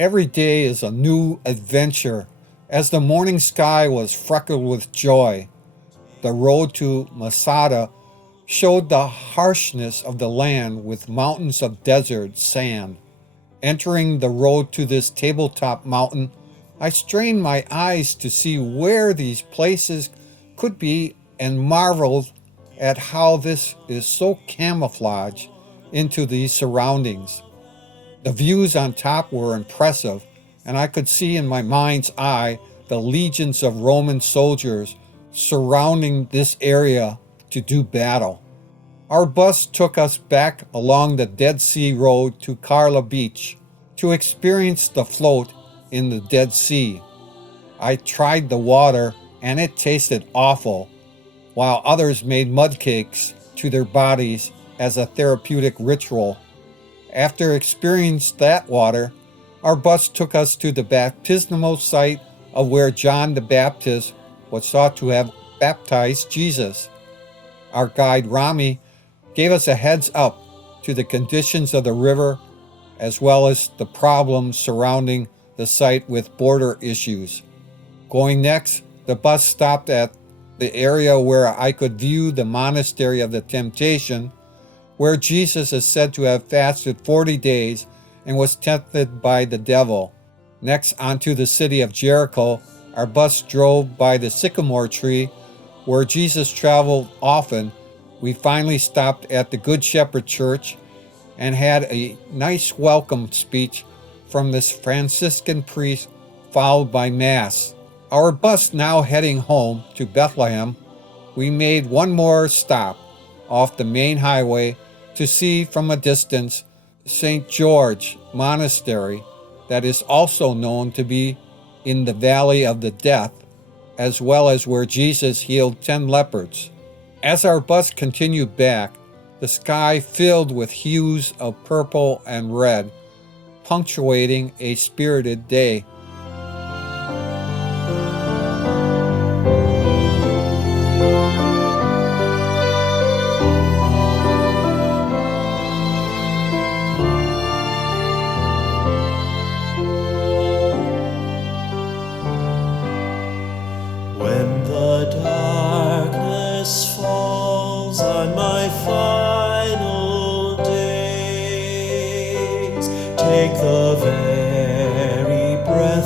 Every day is a new adventure. As the morning sky was freckled with joy, the road to Masada showed the harshness of the land with mountains of desert sand. Entering the road to this tabletop mountain, I strained my eyes to see where these places could be and marveled at how this is so camouflaged into these surroundings. The views on top were impressive, and I could see in my mind's eye the legions of Roman soldiers surrounding this area to do battle. Our bus took us back along the Dead Sea Road to Kalia Beach to experience the float in the Dead Sea. I tried the water and it tasted awful, while others made mud cakes to their bodies as a therapeutic ritual. After experiencing that water, our bus took us to the Baptismal Sight of where John the Baptist was thought to have baptized Jesus. Our guide Rami gave us a heads up to the conditions of the river as well as the problems surrounding the site with border issues. Going next, the bus stopped at the area where I could view the Monastery of the Temptation, where Jesus is said to have fasted 40 days and was tempted by the devil. Next, onto the city of Jericho, our bus drove by the Sycamore Tree, where Jesus traveled often. We finally stopped at the Good Shepard Church and had a nice welcome speech from this Franciscan priest, followed by Mass. Our bus now heading home to Bethlehem, we made one more stop off the main highway to see from a distance St. George Monastery, that is also known to be in the Valley of the Death, as well as where Jesus healed 10 lepers. As our bus continued back, the sky filled with hues of purple and red, punctuating a spirited day. When the darkness falls on my final days, take the very breath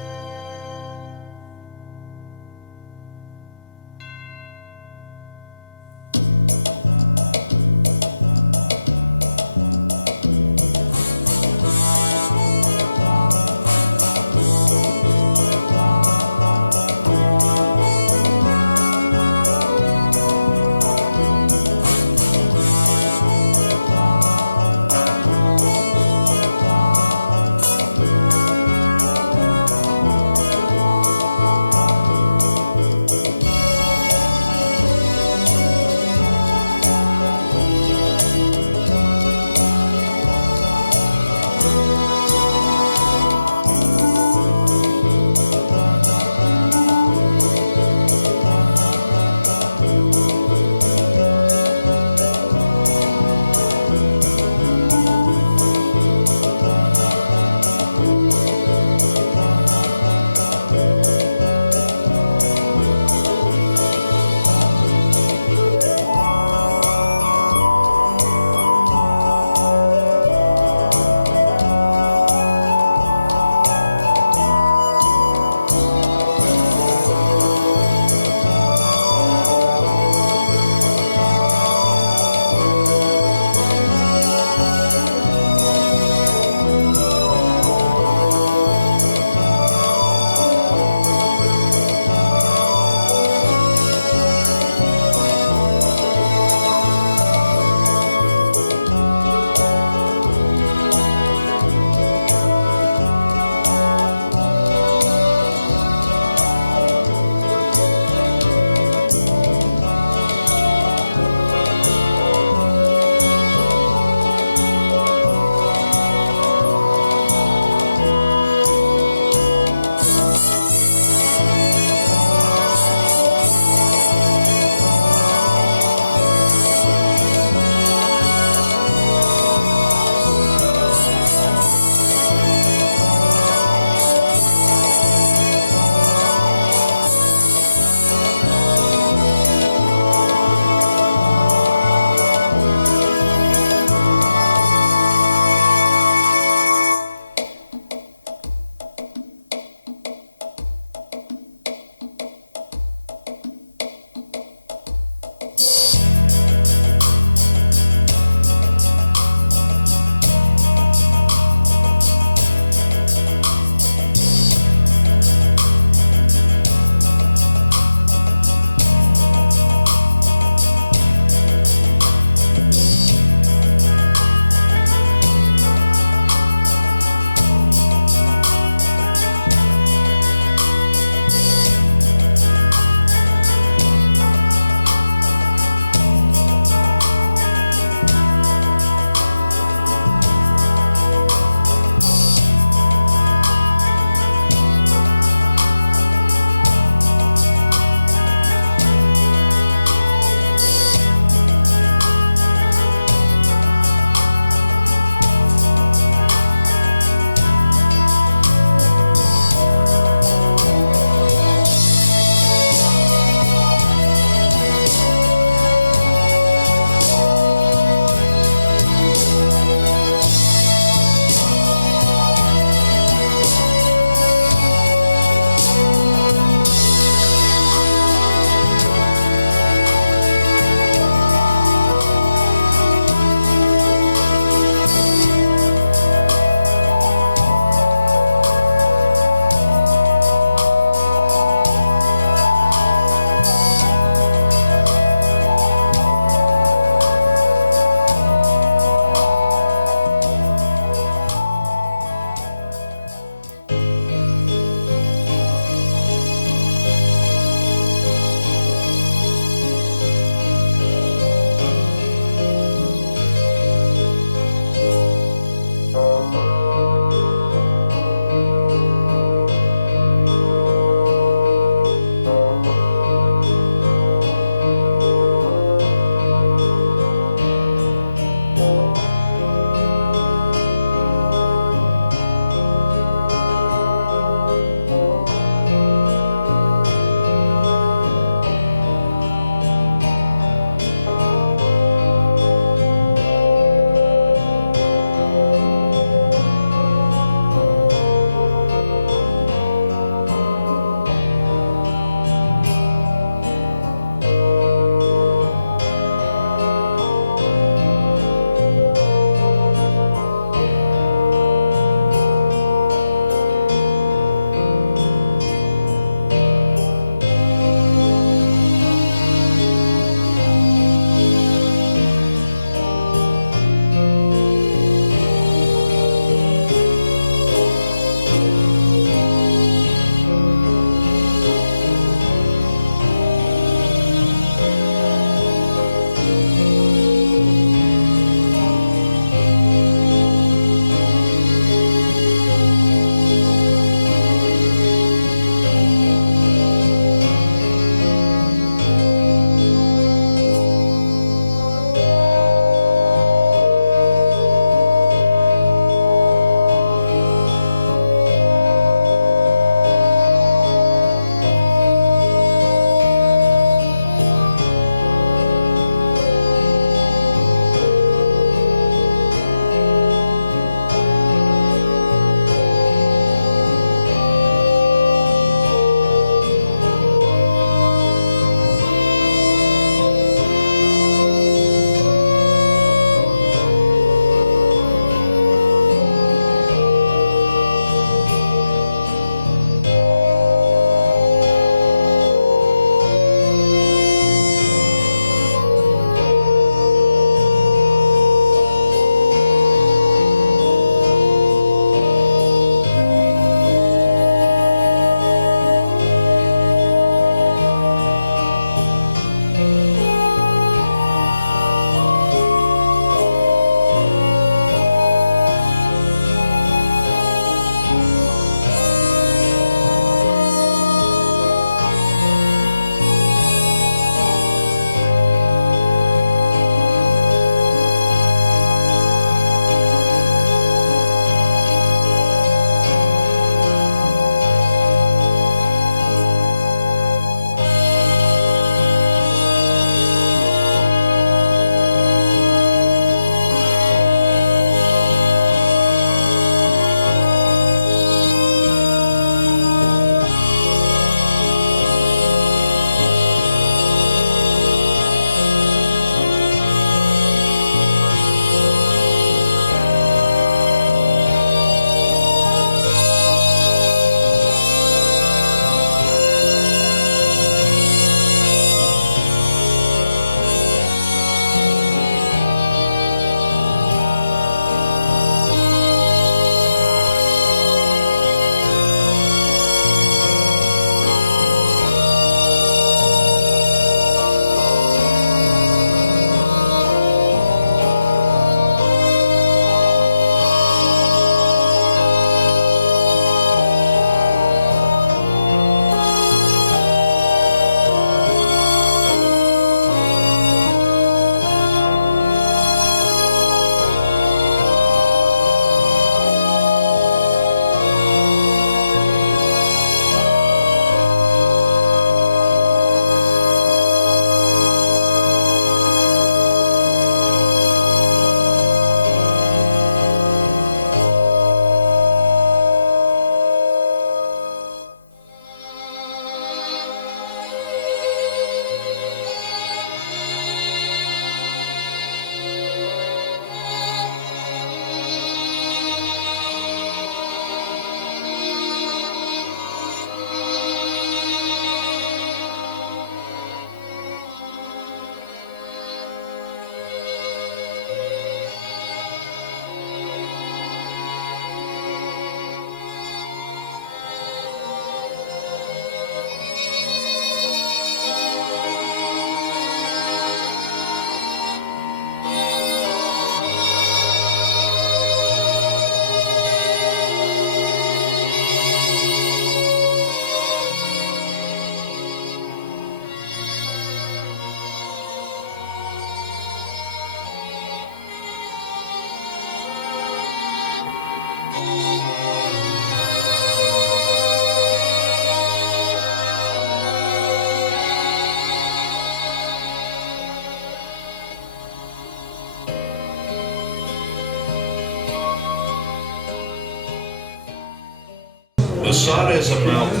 Masada is a mountain,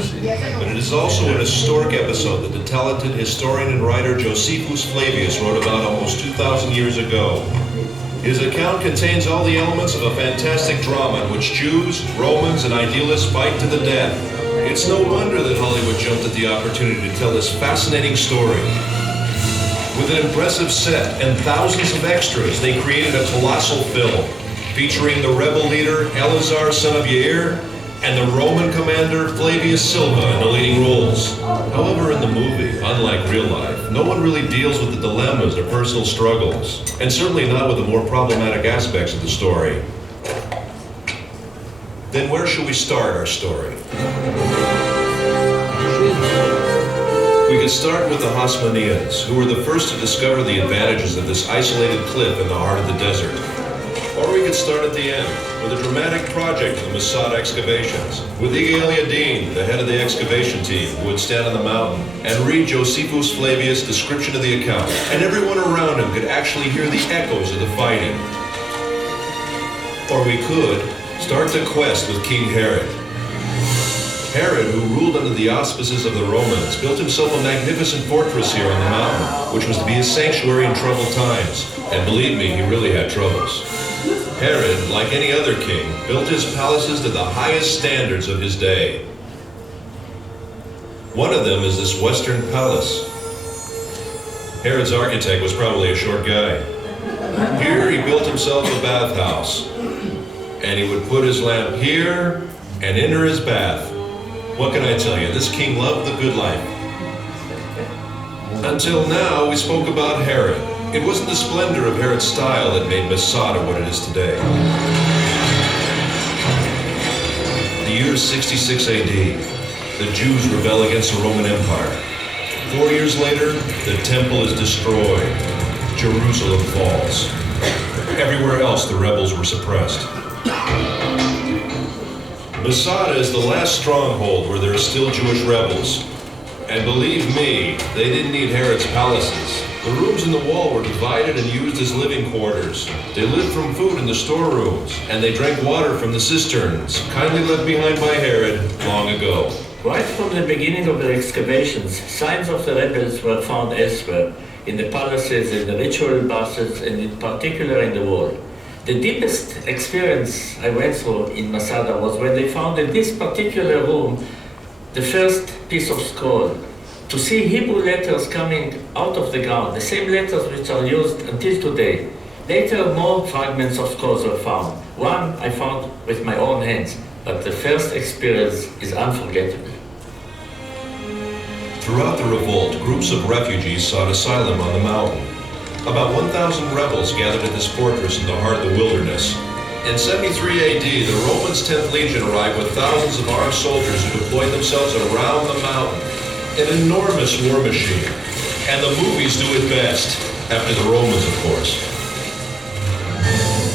but it is also an historic episode that the talented historian and writer Josephus Flavius wrote about almost 2,000 years ago. His account contains all the elements of a fantastic drama in which Jews, Romans, and idealists fight to the death. It's no wonder that Hollywood jumped at the opportunity to tell this fascinating story. With an impressive set and thousands of extras, they created a colossal film featuring the rebel leader Eleazar, son of Yair, and the Roman commander Flavius Silva in the leading roles. However, in the movie, unlike real life, no one really deals with the dilemmas or personal struggles, and certainly not with the more problematic aspects of the story. Then where should we start our story? We could start with the Hasmoneans, who were the first to discover the advantages of this isolated cliff in the heart of the desert. Or we could start at the end, with a dramatic project of the Masada excavations, with Igal Yadin, the head of the excavation team, who would stand on the mountain and read Josephus Flavius' description of the account, and everyone around him could actually hear the echoes of the fighting. Or we could start the quest with King Herod. Herod, who ruled under the auspices of the Romans, built himself a magnificent fortress here on the mountain, which was to be his sanctuary in troubled times. And believe me, he really had troubles. Herod, like any other king, built his palaces to the highest standards of his day. One of them is this Western palace. Herod's architect was probably a short guy. Here he built himself a bathhouse, and he would put his lamp here and enter his bath. What can I tell you? This king loved the good life. Until now, we spoke about Herod. It wasn't the splendor of Herod's style that made Masada what it is today. The year 66 AD, the Jews rebel against the Roman Empire. 4 years later, the temple is destroyed. Jerusalem falls. Everywhere else, the rebels were suppressed. Masada is the last stronghold where there are still Jewish rebels. And believe me, they didn't need Herod's palaces. The rooms in the wall were divided and used as living quarters. They lived from food in the storerooms, and they drank water from the cisterns, kindly left behind by Herod long ago. Right from the beginning of the excavations, signs of the rebels were found elsewhere, in the palaces, in the ritual baths, and in particular in the wall. The deepest experience I went through in Masada was when they found in this particular room the first piece of scroll. To see Hebrew letters coming out of the ground, the same letters which are used until today. Later, more fragments of scrolls were found. One I found with my own hands, but the first experience is unforgettable. Throughout the revolt, groups of refugees sought asylum on the mountain. About 1,000 rebels gathered at this fortress in the heart of the wilderness. In 73 AD, the Romans' 10th Legion arrived with thousands of armed soldiers who deployed themselves around the mountain. An enormous war machine. And the movies do it best, after the Romans, of course.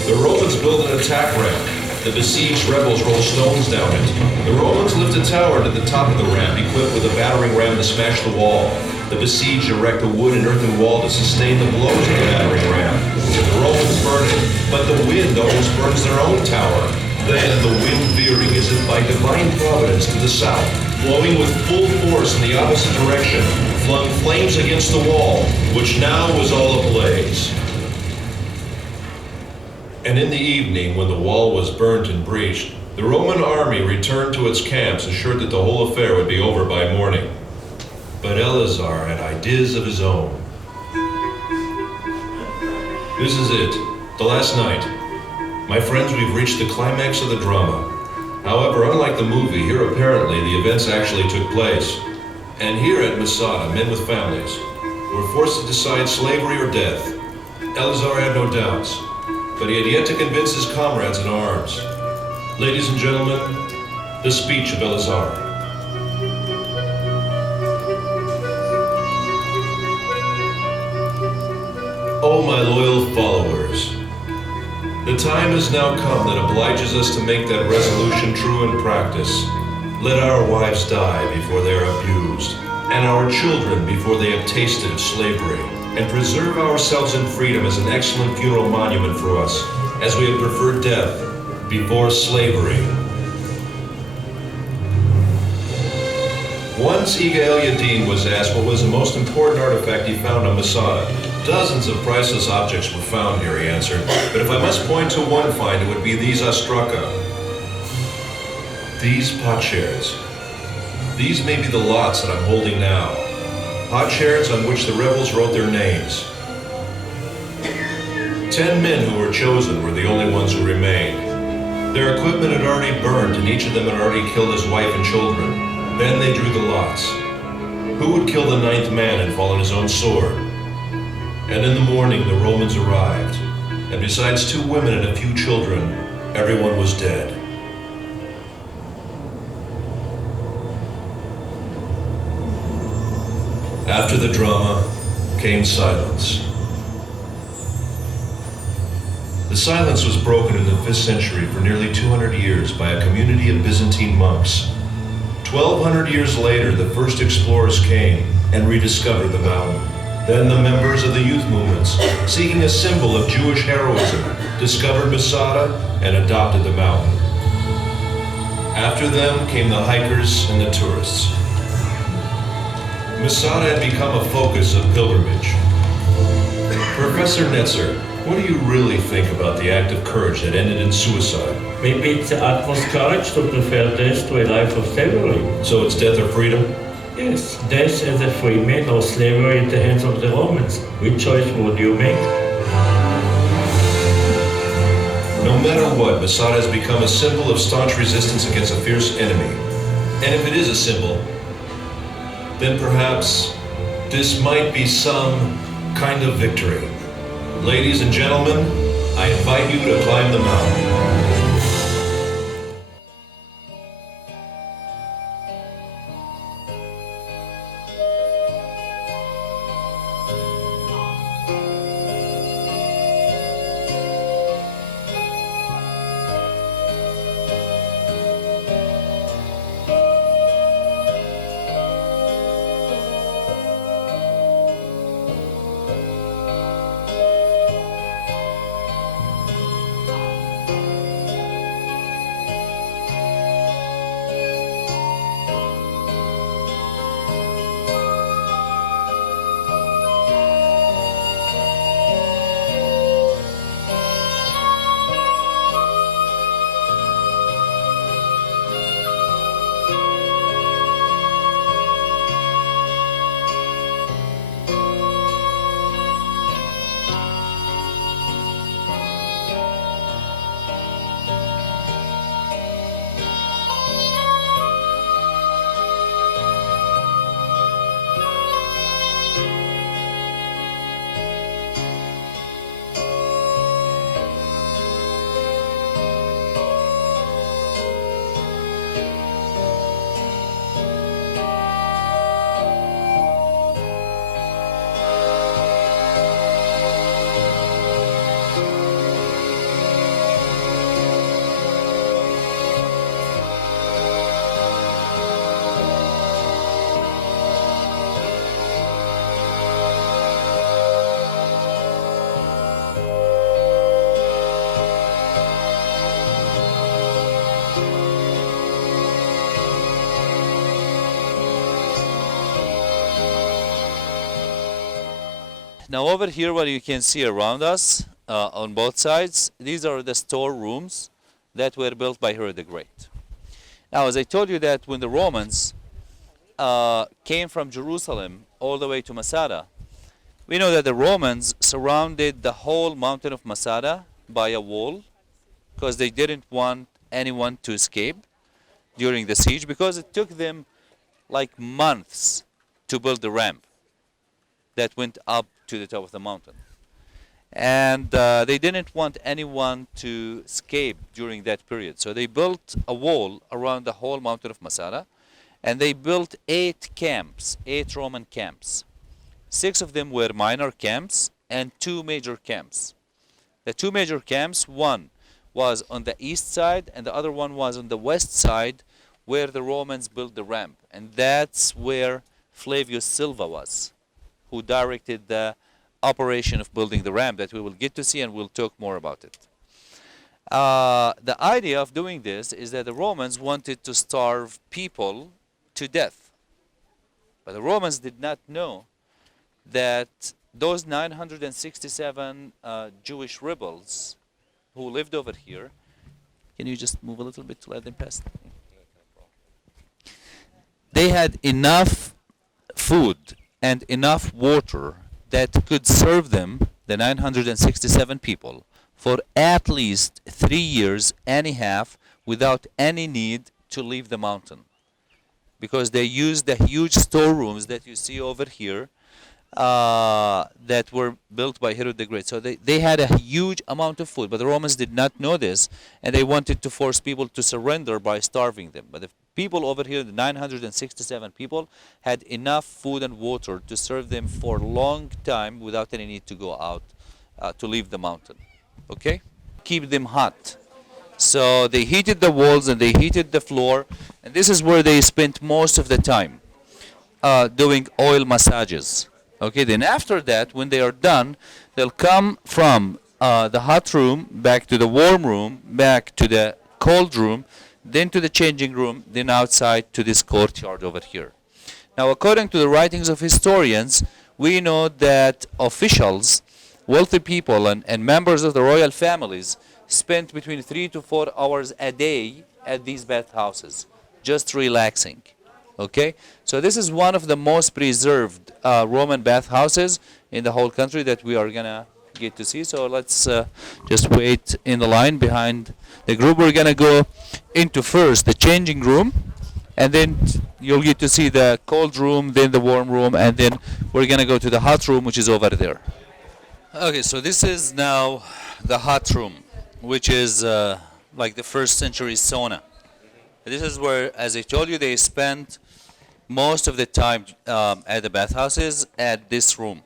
The Romans build an attack ramp. The besieged rebels roll stones down it. The Romans lift a tower to the top of the ramp, equipped with a battering ram to smash the wall. The besieged erect a wood and earthen wall to sustain the blows of the battering ram. The Romans burn it, but the wind almost burns their own tower. Then the wind veering as if by divine providence to the south, blowing with full force in the opposite direction, flung flames against the wall, which now was all ablaze. And in the evening, when the wall was burnt and breached, the Roman army returned to its camps, assured that the whole affair would be over by morning. But Eleazar had ideas of his own. This is it, the last night. My friends, we've reached the climax of the drama. However, unlike the movie, here apparently the events actually took place. And here at Masada, men with families were forced to decide slavery or death. Eleazar had no doubts, but he had yet to convince his comrades in arms. Ladies and gentlemen, the speech of Eleazar. Oh, my loyal followers, the time has now come that obliges us to make that resolution true in practice. Let our wives die before they are abused, and our children before they have tasted of slavery, and preserve ourselves in freedom as an excellent funeral monument for us, as we have preferred death before slavery. Once Iga el-Yadin was asked what was the most important artifact he found on Masada. Dozens of priceless objects were found here, he answered. But if I must point to one find, it would be these ostraka. These potsherds. These may be the lots that I'm holding now. Potsherds on which the rebels wrote their names. 10 men who were chosen were the only ones who remained. Their equipment had already burned, and each of them had already killed his wife and children. Then they drew the lots. Who would kill the 9th man and fall on his own sword? And in the morning the Romans arrived, and besides 2 women and a few children, everyone was dead. After the drama came silence. The silence was broken in the 5th century for nearly 200 years by a community of Byzantine monks. 1,200 years later, the first explorers came and rediscovered the mountain. Then the members of the youth movements, seeking a symbol of Jewish heroism, discovered Masada and adopted the mountain. After them came the hikers and the tourists. Masada had become a focus of pilgrimage. Professor Netzer, what do you really think about the act of courage that ended in suicide? Maybe it's the utmost courage to prefer death to a life of slavery. So it's death or freedom? Yes, death as a free man or slavery in the hands of the Romans. Which choice would you make? No matter what, Masada has become a symbol of staunch resistance against a fierce enemy. And if it is a symbol, then perhaps this might be some kind of victory. Ladies and gentlemen, I invite you to climb the mountain. Now over here, what you can see around us on both sides, these are the storerooms that were built by Herod the Great. Now, as I told you that when the Romans came from Jerusalem all the way to Masada, we know that the Romans surrounded the whole mountain of Masada by a wall because they didn't want anyone to escape during the siege, because it took them like months to build the ramp that went up to the top of the mountain. And they didn't want anyone to escape during that period. So they built a wall around the whole mountain of Masada, and they built 8 camps, 8 Roman camps. 6 of them were minor camps and 2 major camps. The 2 major camps, one was on the east side and the other one was on the west side, where the Romans built the ramp. And that's where Flavius Silva was, who directed the operation of building the ramp that we will get to see, and we'll talk more about it. The idea of doing this is that the Romans wanted to starve people to death. But the Romans did not know that those 967 Jewish rebels who lived over here, can you just move a little bit to let them pass? They had enough food and enough water that could serve them, the 967 people, for at least 3 years and a half without any need to leave the mountain. Because they used the huge storerooms that you see over here that were built by Herod the Great. So they had a huge amount of food, but the Romans did not know this, and they wanted to force people to surrender by starving them. But the people over here, the 967 people, had enough food and water to serve them for a long time without any need to go out to leave the mountain. Okay? Keep them hot. So they heated the walls and they heated the floor, and this is where they spent most of the time doing oil massages. Okay, then after that, when they are done, they'll come from the hot room back to the warm room, back to the cold room, then to the changing room, then outside to this courtyard over here. Now, according to the writings of historians, we know that officials, wealthy people, and members of the royal families spent between 3 to 4 hours a day at these bathhouses, just relaxing. Okay, so this is one of the most preserved Roman bathhouses in the whole country that we are gonna get to see. So let's just wait in the line behind the group. We're gonna go into first the changing room, and then you'll get to see the cold room, then the warm room, and then we're gonna go to the hot room, which is over there. Okay, so this is now the hot room, which is like the first century sauna. This is where, as I told you, they spent most of the time at the bathhouses at this room.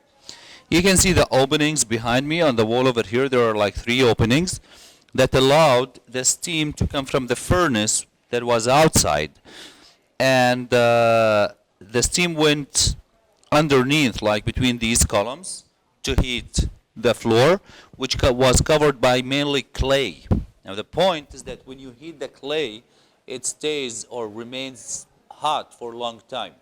You can see the openings behind me on the wall over here. There are like 3 openings that allowed the steam to come from the furnace that was outside. And the steam went underneath, like between these columns, to heat the floor, which was covered by mainly clay. Now the point is that when you heat the clay, it stays or remains hot for a long time.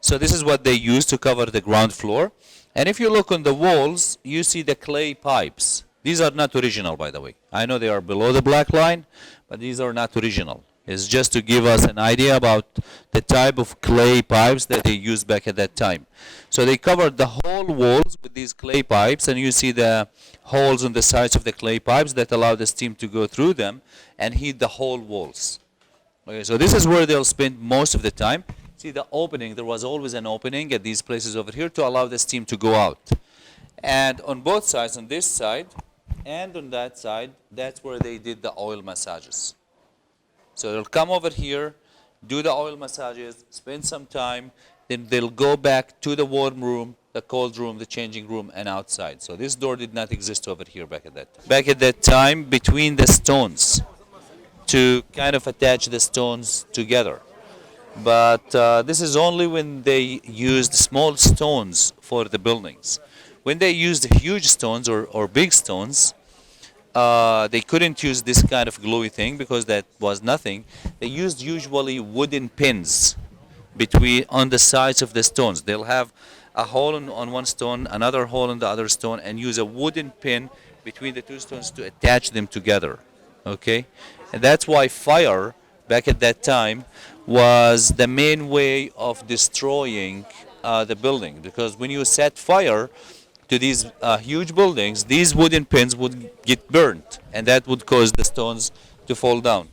So this is what they use to cover the ground floor. And if you look on the walls, you see the clay pipes. These are not original, by the way. I know they are below the black line, but these are not original. It's just to give us an idea about the type of clay pipes that they used back at that time. So they covered the whole walls with these clay pipes, and you see the holes on the sides of the clay pipes that allow the steam to go through them and heat the whole walls. Okay, so this is where they'll spend most of the time. See the opening, there was always an opening at these places over here to allow the steam to go out. And on both sides, on this side and on that side, that's where they did the oil massages. So they'll come over here, do the oil massages, spend some time, then they'll go back to the warm room, the cold room, the changing room, and outside. So this door did not exist over here back at that time. Back at that time, between the stones, to kind of attach the stones together. But this is only when they used small stones for the buildings. When they used huge stones or big stones, they couldn't use this kind of gluey thing because that was nothing. They used usually wooden pins on the sides of the stones. They'll have a hole on one stone, another hole in the other stone, and use a wooden pin between the 2 stones to attach them together. Okay? And that's why fire, back at that time, was the main way of destroying the building. Because when you set fire to these huge buildings, these wooden pins would get burnt, and that would cause the stones to fall down.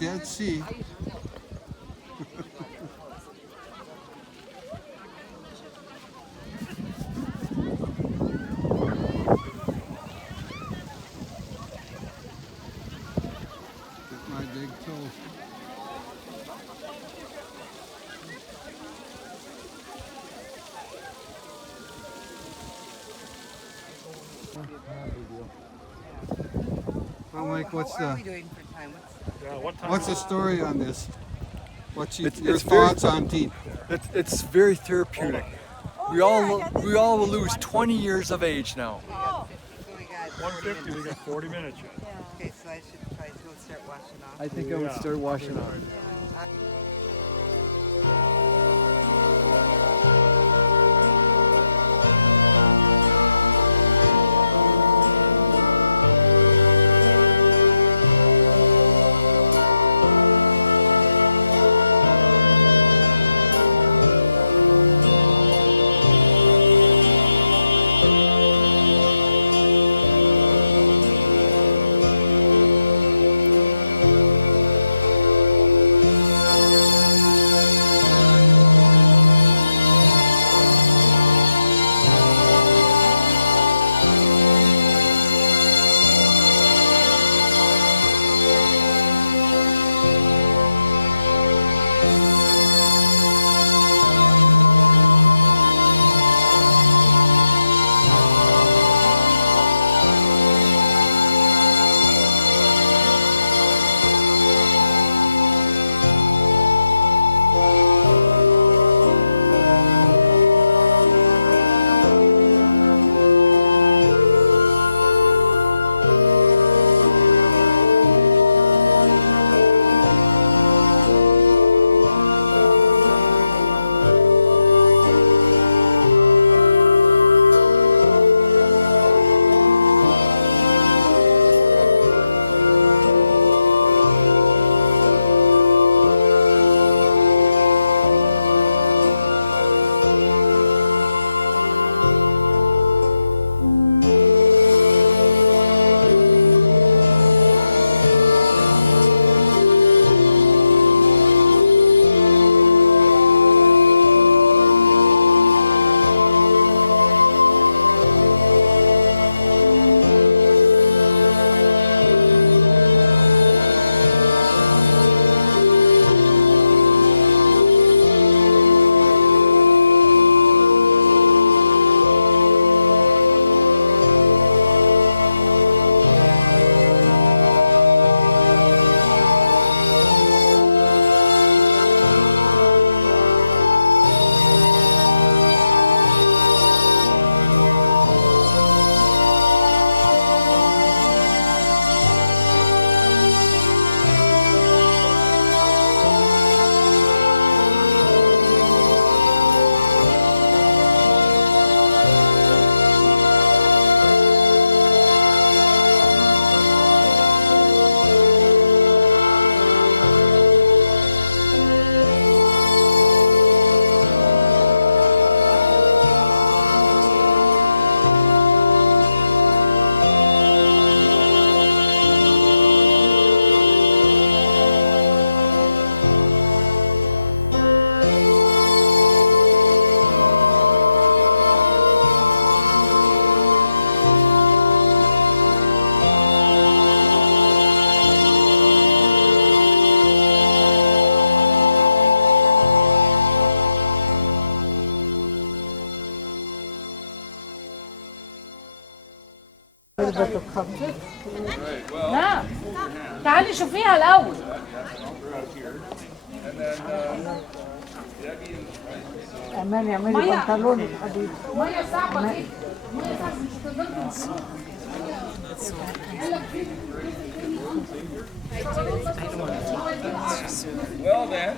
Dead Sea. Get my big toe. Well, Mike, What are we doing for time? what's the story on this? What's your It's thoughts on deep? It's very therapeutic. We all will lose 20 years of age now. So we got 150, we got 40 minutes yet. Okay, so I should probably go start washing off. I think I would start washing off. لا تعالي شوفيها الأول. امان اعملي بنطلون حبيبي. مية صعبة دي. مية صعبة مش هتقدري توصلي. Well then.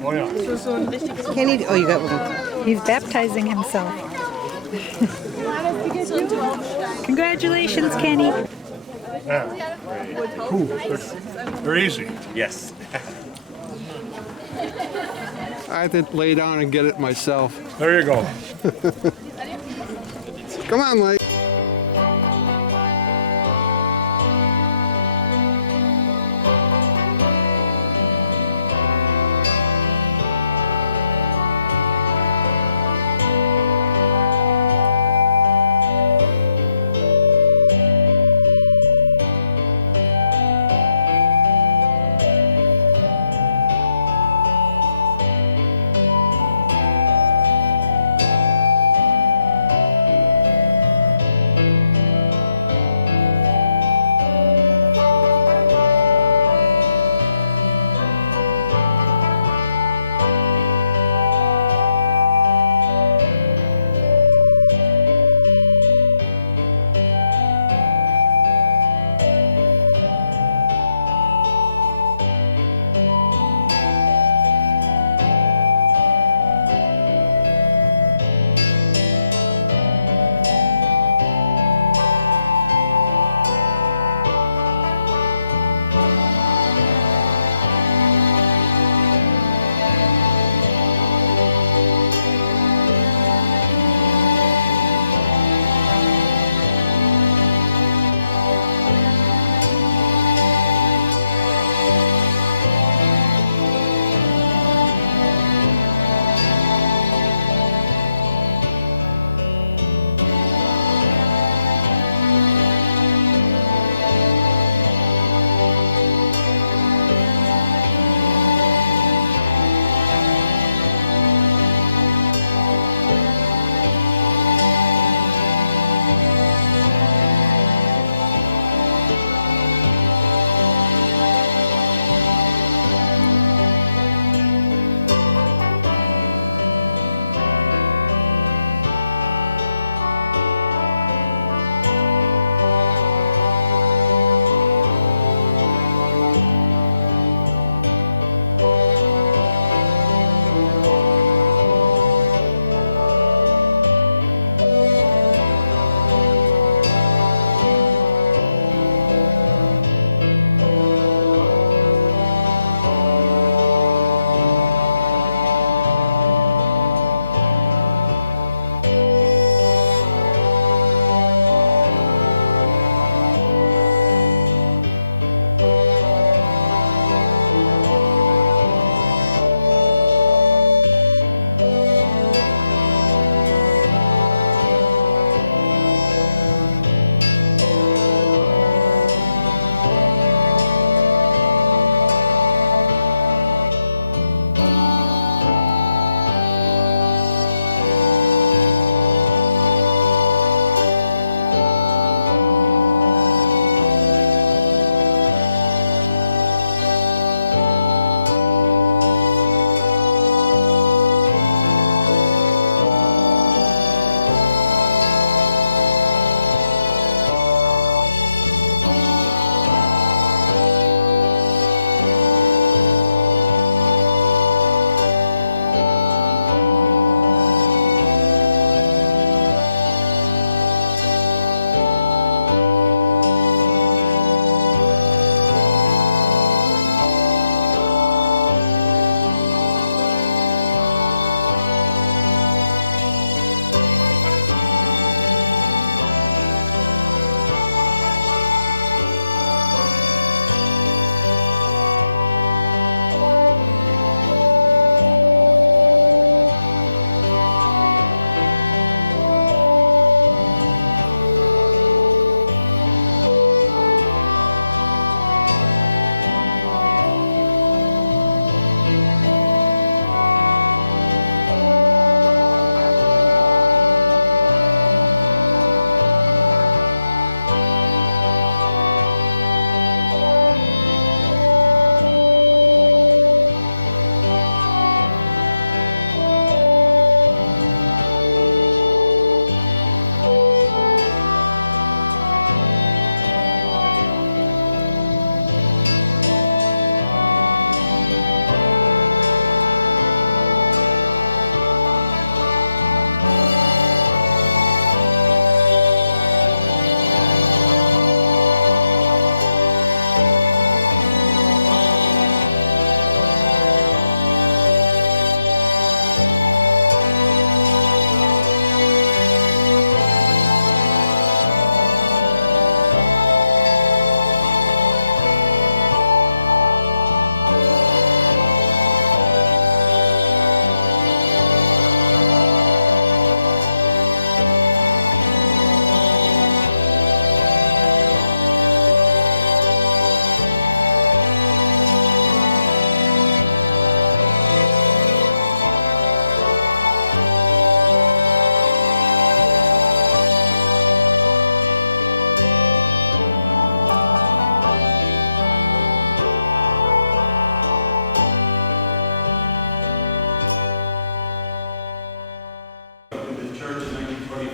Oh, yeah. Kenny, oh, you got one. He's baptizing himself. Congratulations, Kenny. Cool. They're easy. Yes. I had to lay down and get it myself. There you go. Come on, Mike.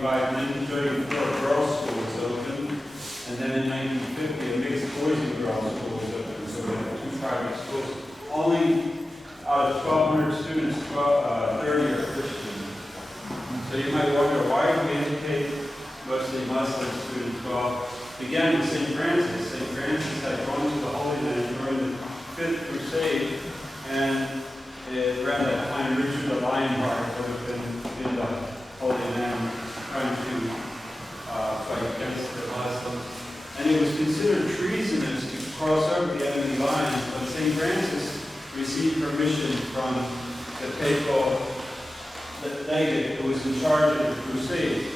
1935, 1934, girls' school was open, and then in 1950, a mixed boys and girls school was open, so we had 2 private schools. Only out of 1,200 students, 30 are Christian. So you might wonder, why do we educate mostly Muslim students? Well, began with St. Francis. St. Francis had gone to the Holy Land during the 5th Crusade, and around that time, Richard the Lionheart would have been in the Holy Land trying to fight against the Muslims. And it was considered treasonous to cross over the enemy lines, but St. Francis received permission from the papal legate who was in charge of the crusade.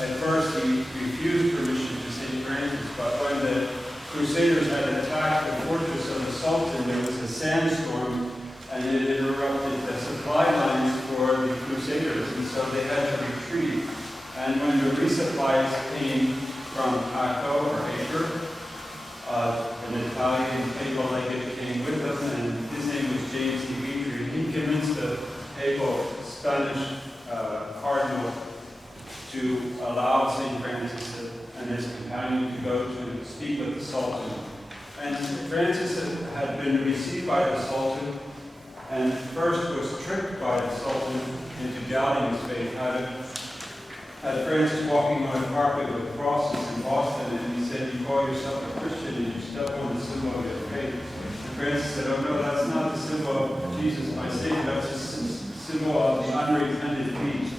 At first, he refused permission to St. Francis, but when the Crusaders had attacked the fortress of the Sultan, there was a sandstorm, and it interrupted the supply lines for the Crusaders, and so they had to retreat. And when the resupplies came from Paco or Acre, an Italian papal legate came with them, and his name was James Dimitri. He convinced the papal Spanish cardinal to allow St. Francis and his companion to go to speak with the Sultan. And Francis had been received by the Sultan, and first was tricked by the Sultan into doubting his faith. Had Francis walking on a carpet with crosses in Boston, and he said, "You call yourself a Christian and you step on the symbol of your faith." And Francis said, "Oh no, that's not the symbol of Jesus, my Savior. That's a symbol of the unrepented thief."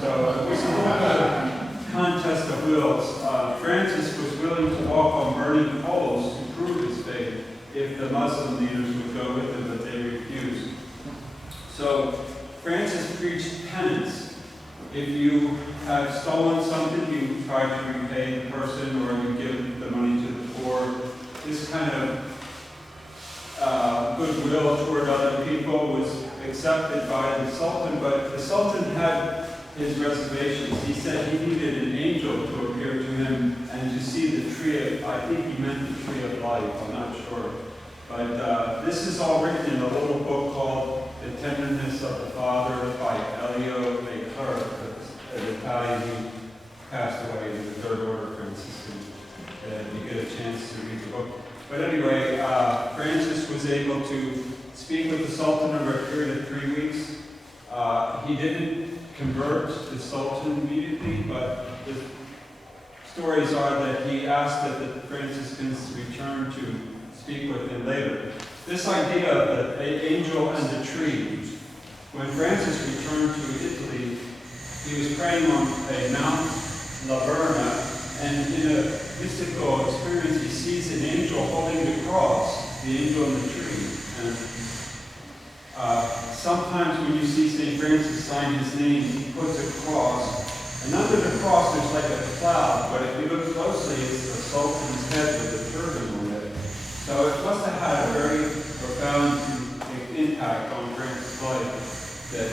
So it was a contest of wills. Francis was willing to walk on burning coals to prove his faith if the Muslim leaders would go with him, but they refused. So Francis preached penance. If you have stolen something, you try to repay the person, or you give the money to the poor. This kind of goodwill toward other people was accepted by the Sultan, but the Sultan had his reservations. He said he needed an angel to appear to him and to see the tree of, I think he meant the tree of life, I'm not sure. But this is all written in a little book called The Tenderness of the Father by Elio Leclerc, an Italian who passed away in the Third Order Franciscan. You get a chance to read the book. But anyway, Francis was able to speak with the Sultan over a period of 3 weeks. He didn't convert the Sultan immediately, but the stories are that he asked that the Franciscans return to speak with him later. This idea of the angel and the tree, when Francis returned to Italy, he was praying on a Mount Laverna, and in a mystical experience, he sees an angel holding the cross, the angel and the tree. And sometimes when you see St. Francis sign his name, he puts a cross, and under the cross there's like a cloud, but if you look closely, it's the Sultan's head with a turban on it. So it must have had a very profound impact on Francis' life that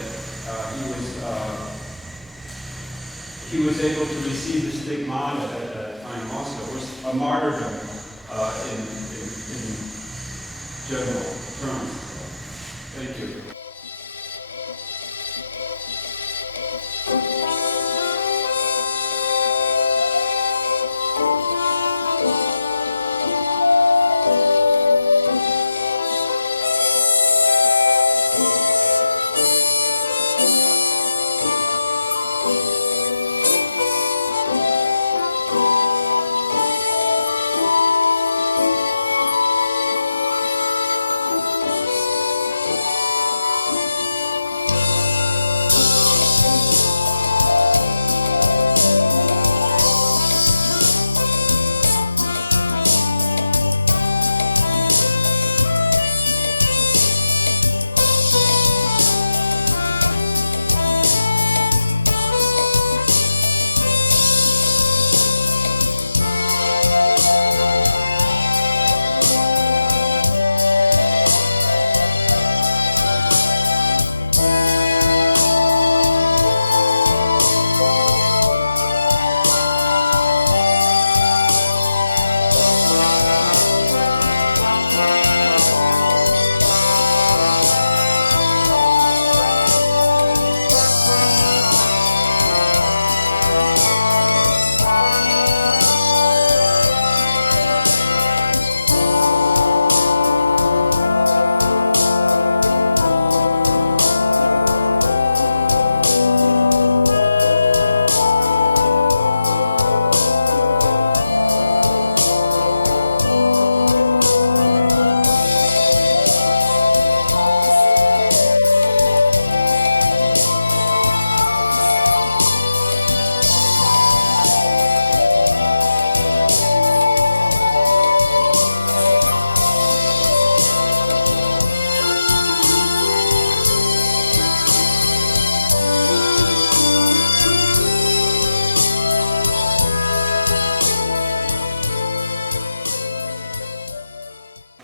he was able to receive the stigmata at that time also. It was a martyrdom in general terms. Thank you.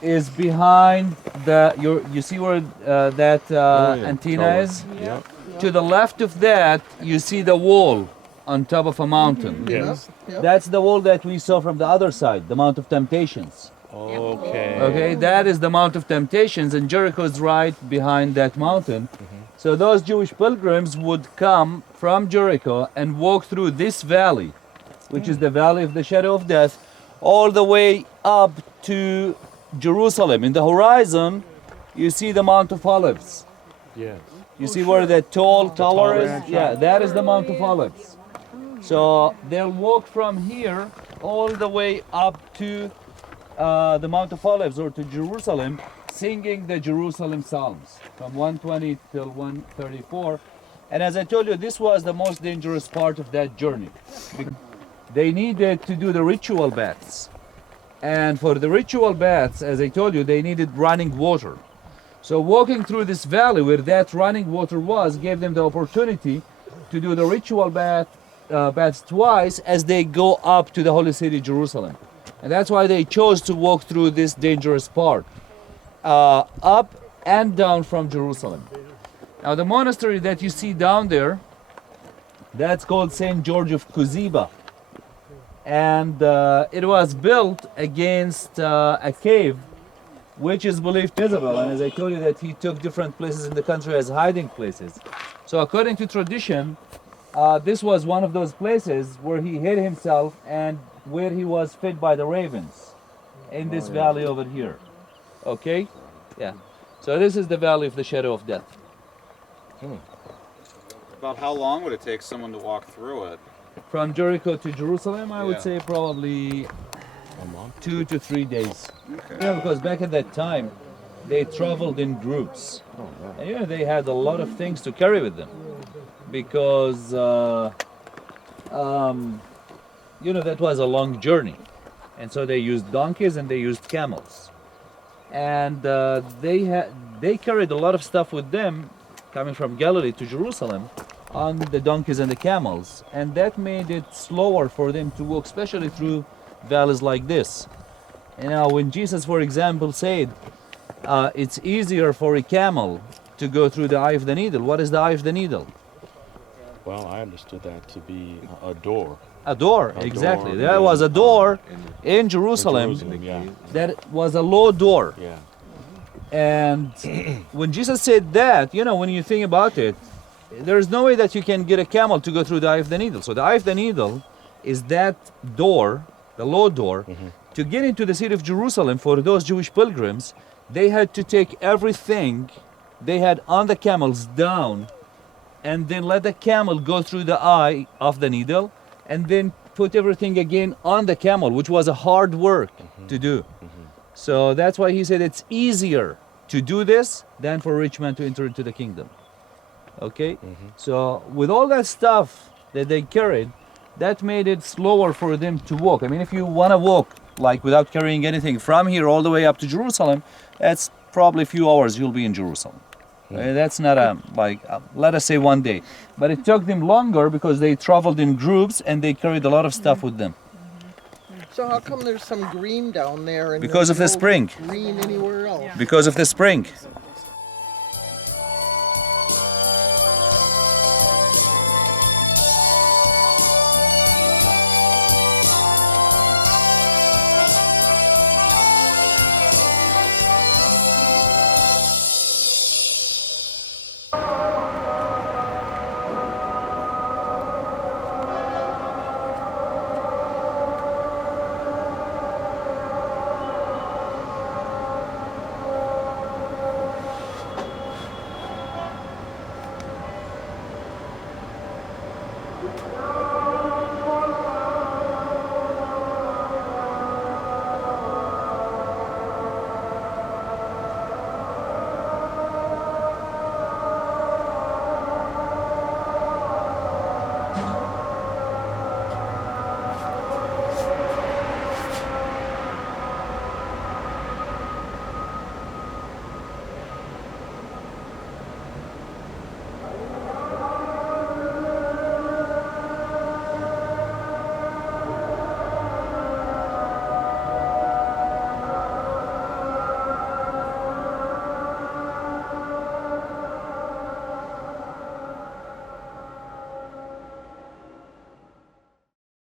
is behind you see where that antenna is? Yeah. To the left of that, you see the wall on top of a mountain. Yes. That's the wall that we saw from the other side, the Mount of Temptations. Okay. Okay, that is the Mount of Temptations, and Jericho is right behind that mountain. So those Jewish pilgrims would come from Jericho and walk through this valley, which is the valley of the shadow of death, all the way up to Jerusalem. In the horizon, you see the Mount of Olives. Yes. You see where that tall tower is? Yeah, that is the Mount of Olives. So they'll walk from here all the way up to the Mount of Olives or to Jerusalem, singing the Jerusalem Psalms from 120 till 134. And as I told you, this was the most dangerous part of that journey. They needed to do the ritual baths. And for the ritual baths, as I told you, they needed running water. So walking through this valley where that running water was gave them the opportunity to do the ritual baths twice as they go up to the holy city Jerusalem. And that's why they chose to walk through this dangerous part, up and down from Jerusalem. Now the monastery that you see down there, that's called St. George of Kuziba. And it was built against a cave which is believed Jezebel. And as I told you that he took different places in the country as hiding places. So according to tradition, this was one of those places where he hid himself and where he was fed by the ravens in this valley over here. Okay? Yeah. So this is the valley of the shadow of death. About how long would it take someone to walk through it? From Jericho to Jerusalem, I would say probably 2 to 3 days. Okay. Yeah, because back at that time, they traveled in groups. And you know, they had a lot of things to carry with them. Because, you know, that was a long journey. And so they used donkeys and they used camels. And they carried a lot of stuff with them coming from Galilee to Jerusalem on the donkeys and the camels. And that made it slower for them to walk, especially through valleys like this. You know, when Jesus, for example, said, it's easier for a camel to go through the eye of the needle. What is the eye of the needle? Well, I understood that to be a door. A door, exactly. There was a door in Jerusalem, Yeah. that was a low door. Yeah. And when Jesus said that, you know, when you think about it, there's no way that you can get a camel to go through the eye of the needle. So the eye of the needle is that door, the low door. To get into the city of Jerusalem for those Jewish pilgrims, they had to take everything they had on the camels down and then let the camel go through the eye of the needle and then put everything again on the camel, which was a hard work to do. So that's why he said it's easier to do this than for a rich man to enter into the kingdom. Okay? So with all that stuff that they carried, that made it slower for them to walk. I mean, if you want to walk like without carrying anything from here all the way up to Jerusalem, that's probably a few hours you'll be in Jerusalem. That's not let us say 1 day. But it took them longer because they traveled in groups and they carried a lot of stuff with them. So how come there's some green down there? And Because of the there's no spring. Green anywhere else? Because of the spring.